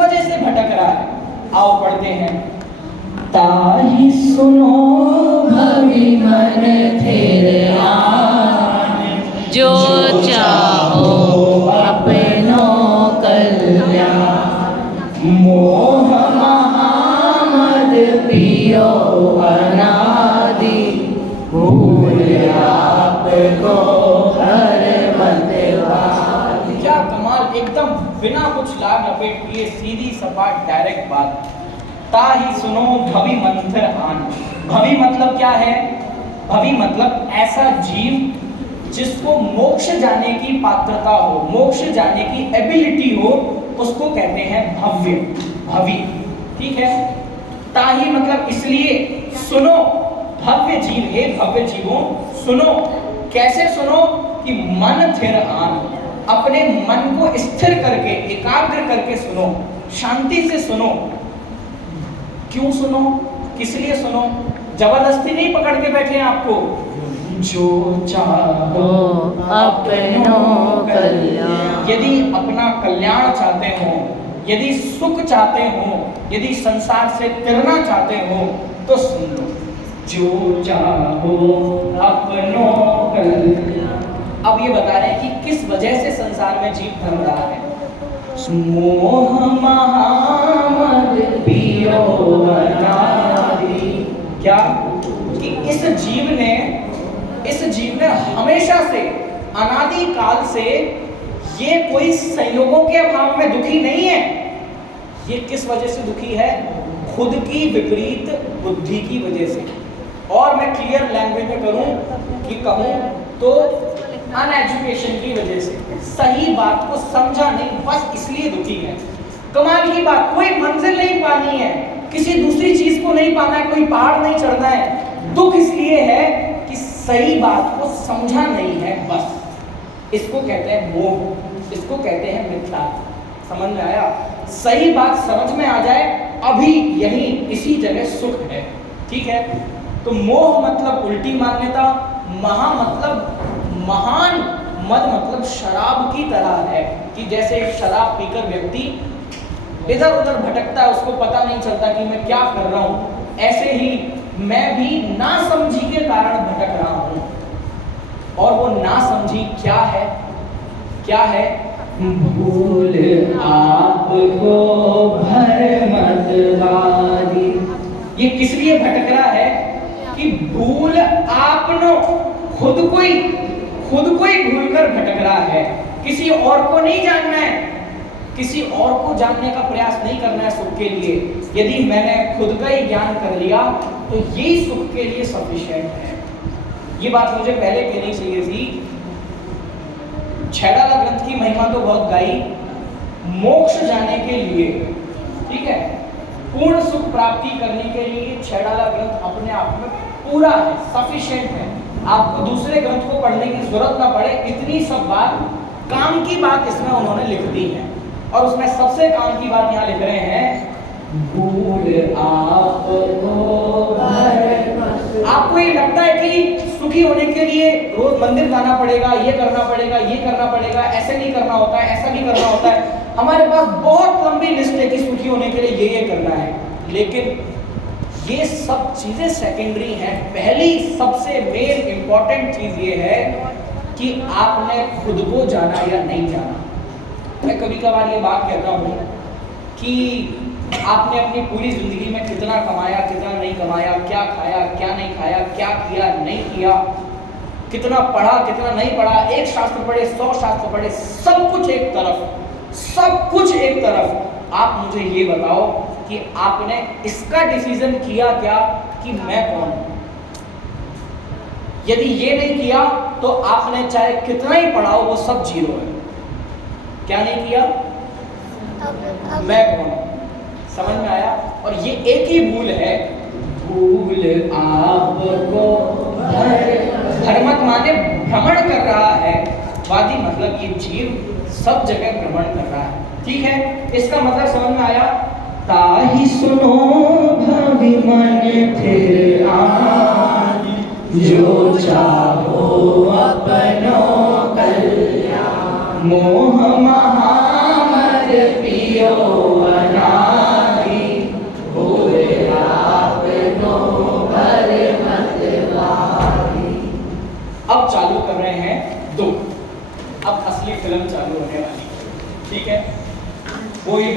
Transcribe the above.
वजह से भटक रहा है? आओ पढ़ते हैं। ताहि सुनो भवि मन थिर आन, जो चाहो अपनो कल्याण। मोह महामद पियो अनादि, भूल आपको हर मतवादी। क्या कमाल, एकदम बिना कुछ लाग लपेट किए सीधी सपाट डायरेक्ट बात। ताहि सुनो भवि मंथर आन। भवि मतलब क्या है? भवि मतलब ऐसा जीव जिसको मोक्ष जाने की पात्रता हो, मोक्ष जाने की एबिलिटी हो, उसको कहते हैं भव्य, भवि। ठीक है। ताहि मतलब इसलिए, सुनो भव्य जीव, हे भव्य जीवों सुनो। कैसे सुनो? कि मन थिर आन, अपने मन को स्थिर करके, एकाग्र करके सुनो, शांति से सुनो। क्यों सुनो? किस लिए सुनो? जबरदस्ती नहीं पकड़ के बैठे हैं आपको। जो चाहो अपनो कल्याण। यदि अपना कल्याण चाहते हो, यदि सुख चाहते हो, यदि संसार से तिरना चाहते हो, तो सुन लो। जो चाहो अपनो कल्याण। अब ये बता रहे हैं कि किस वजह से संसार में जीव भर रहा है। मोह महामद पियो अनादि। क्या? कि इस जीव ने हमेशा से, अनादि काल से, ये कोई संयोगों के अभाव में दुखी नहीं है। ये किस वजह से दुखी है? खुद की विपरीत बुद्धि की वजह से। और मैं क्लियर लैंग्वेज में कहूं तो अनएजुकेशन की वजह से, सही बात को समझा नहीं, बस इसलिए दुखी है। कमाल की बात, कोई मंजिल नहीं पानी है, किसी दूसरी चीज को नहीं पाना है, कोई पहाड़ नहीं चढ़ना है। दुख इसलिए है कि सही बात को समझा नहीं है, बस। इसको कहते हैं मोह, इसको कहते हैं मिथ्या। समझ में आया? सही बात समझ में आ जाए, अभी यही इसी जगह सुख है। ठीक है। तो मोह मतलब उल्टी मान्यता, महा मतलब महान, मद मतलब शराब की तरह है। कि जैसे शराब पीकर व्यक्ति इधर उधर भटकता है, उसको पता नहीं चलता कि मैं क्या कर रहा हूं, ऐसे ही मैं भी नासमझी के कारण भटक रहा हूं। और वो नासमझी क्या है? क्या है? भूल आपको भर मतवादी। ये किस लिए भटक रहा है? कि भूल आपनो, खुद को ही भूलकर भटक रहा है। किसी और को नहीं जानना है, किसी और को जानने का प्रयास नहीं करना है सुख के लिए। यदि मैंने खुद का ही ज्ञान कर लिया तो यही सुख के लिए सफिशिएंट है। ये बात मुझे पहले कहनी चाहिए थी। छैडाला ग्रंथ की महिमा तो बहुत गाई, मोक्ष जाने के लिए, ठीक है, पूर्ण सुख प्राप्ति करने के लिए छैडाला ग्रंथ अपने आप में पूरा है, सफिशिएंट है। आपको दूसरे ग्रंथ को पढ़ने की जरूरत ना पड़े, इतनी सब बात, काम की बात इसमें उन्होंने लिख दी है। और उसमें सबसे काम की बात यहाँ लिख रहे हैं, भूल आपको ये लगता है कि सुखी होने के लिए रोज मंदिर जाना पड़ेगा, ये करना पड़ेगा, ये करना पड़ेगा, ऐसे नहीं करना होता है, ऐसा नहीं करना होता है। हमारे पास बहुत लंबी लिस्ट है कि सुखी होने के लिए ये करना है। लेकिन ये सब चीजें सेकेंडरी हैं। पहली सबसे मेन इंपॉर्टेंट चीज ये है कि आपने खुद को जाना या नहीं जाना। मैं कभी कभार ये बात कहता हूँ कि आपने अपनी पूरी जिंदगी में कितना कमाया, कितना नहीं कमाया, क्या खाया, क्या नहीं खाया, क्या किया, नहीं किया, कितना पढ़ा, कितना नहीं पढ़ा, एक शास्त्र पढ़े, 100 शास्त्र पढ़े, सब कुछ एक तरफ, सब कुछ एक तरफ। आप मुझे ये बताओ कि आपने इसका डिसीजन किया क्या कि मैं कौन हूं? यदि ये नहीं किया तो आपने चाहे कितना ही पढ़ाओ, वो सब जीरो है। क्या नहीं किया? मैं कौन हूं? समझ में आया? और ये एक ही भूल है, भूल आपको भ्रमत माने भ्रमण कर रहा है, वादी मतलब ये जीव सब जगह भ्रमण कर रहा है। ठीक है, इसका मतलब समझ में आया? ताहि सुनो भवि मन थिर आन, जो चाहो अपनो कल्याण। मोह महामद पियो रहे हैं दुख। अब असली फिल्म चालू होने वाली है, ठीक है? कोई